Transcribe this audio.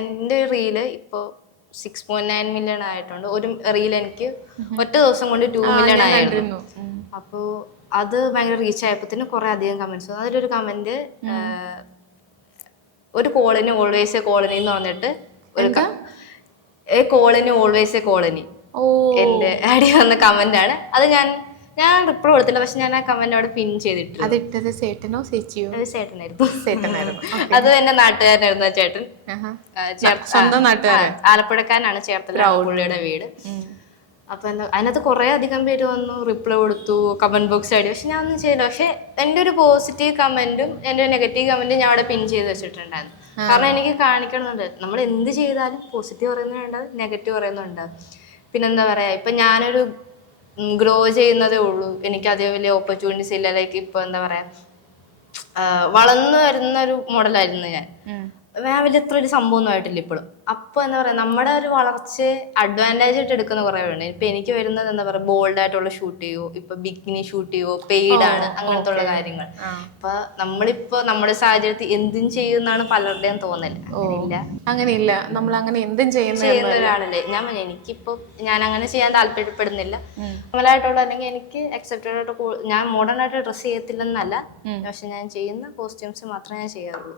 എൻ്റെ റീല് ഇപ്പോൾ 6.9 മില്യൺ ആയിട്ടുണ്ട്. ഒരു റീൽ എനിക്ക് ഒറ്റ ദിവസം കൊണ്ട് 2 മില്യൺ ആയിരുന്നു. അപ്പോൾ അത് ഭയങ്കര റീച്ച് ആയപ്പോഴത്തേനും കുറെ അധികം കമന്റ്സ് വന്നു. അതിലൊരു കമന്റ് ഒരു കോളനി ഓൾവേസ് എ കോളനി എന്ന് പറഞ്ഞിട്ട് ഒരു A colony always A colony എന്റെ അടി വന്ന കമന്റ് ആണ് അത്. ഞാൻ റിപ്ലൈ കൊടുത്തില്ല, പക്ഷെ ഞാൻ ആ കമന്റ് അവിടെ പിൻ ചെയ്തിട്ടു. അതിട്ടത് ചേട്ടനോ ചേച്ചിയോ? അത് ചേട്ടനായിരുന്നു. അത് എന്റെ നാട്ടുകാരനായിരുന്നു. ആ ചേട്ടൻ സ്വന്തം നാട്ടുകാരൻ, ആലപ്പുഴക്കാരനാണ്, ചേർത്തല പുള്ളിയുടെ വീട്. അപ്പൊ എന്താ അതിനകത്ത് കുറെ അധികം പേര് വന്നു, റിപ്ലൈ കൊടുത്തു, കമന്റ് ബോക്സ് ആയിട്ട്. പക്ഷെ ഞാൻ ഒന്നും ചെയ്യില്ല. പക്ഷെ എന്റെ ഒരു പോസിറ്റീവ് കമന്റും എന്റെ ഒരു നെഗറ്റീവ് കമന്റും ഞാൻ അവിടെ പിൻ ചെയ്ത് വെച്ചിട്ടുണ്ടായിരുന്നു. കാരണം എനിക്ക് കാണിക്കണമെന്നുണ്ട്, നമ്മൾ എന്ത് ചെയ്താലും പോസിറ്റീവ് പറയുന്നുണ്ടാവും, നെഗറ്റീവ് പറയുന്നുണ്ടാവും. പിന്നെന്താ പറയാ, ഇപ്പൊ ഞാനൊരു ഗ്രോ ചെയ്യുന്നതേ ഉള്ളൂ, എനിക്ക് അതേ വലിയ ഓപ്പർച്യൂണിറ്റീസ് ഇല്ല. ലൈക്ക് ഇപ്പൊ എന്താ പറയാ, വളർന്നു വരുന്ന ഒരു മോഡലായിരുന്നു ഞാൻ വലിയ എത്ര ഒരു സംഭവമൊന്നും ആയിട്ടില്ല ഇപ്പോഴും. അപ്പൊ എന്താ പറയാ, നമ്മുടെ ഒരു വളർച്ചയെ അഡ്വാൻറ്റേജ് ആയിട്ട് എടുക്കുന്ന കുറെ പേരുണ്ട്. ഇപ്പൊ എനിക്ക് വരുന്നത് എന്താ പറയാ, ബോൾഡ് ആയിട്ടുള്ള ഷൂട്ട് ചെയ്യുവോ, ഇപ്പൊ ബിക്കിനി ഷൂട്ട് ചെയ്യുവോ, പെയ്ഡ് ആണ്, അങ്ങനത്തെ ഉള്ള കാര്യങ്ങൾ. അപ്പൊ നമ്മളിപ്പോ നമ്മുടെ സാഹചര്യത്തിൽ എന്തും ചെയ്യുന്നാണ് പലരുടെയും തോന്നല്. അങ്ങനെയില്ല, നമ്മൾ അങ്ങനെ എന്തും ചെയ്യുന്ന ഒരാളല്ലേ ഞാൻ. എനിക്കിപ്പോ ഞാൻ അങ്ങനെ ചെയ്യാൻ താല്പര്യപ്പെടുന്നില്ല. നോർമലായിട്ടുള്ള അല്ലെങ്കിൽ എനിക്ക് അക്സെപ്റ്റഡ് ആയിട്ട്, ഞാൻ മോഡേൺ ആയിട്ട് ഡ്രസ് ചെയ്യത്തില്ലെന്നല്ല, പക്ഷെ ഞാൻ ചെയ്യുന്ന കോസ്റ്റ്യൂംസ് മാത്രമേ ഞാൻ ചെയ്യാറുള്ളൂ.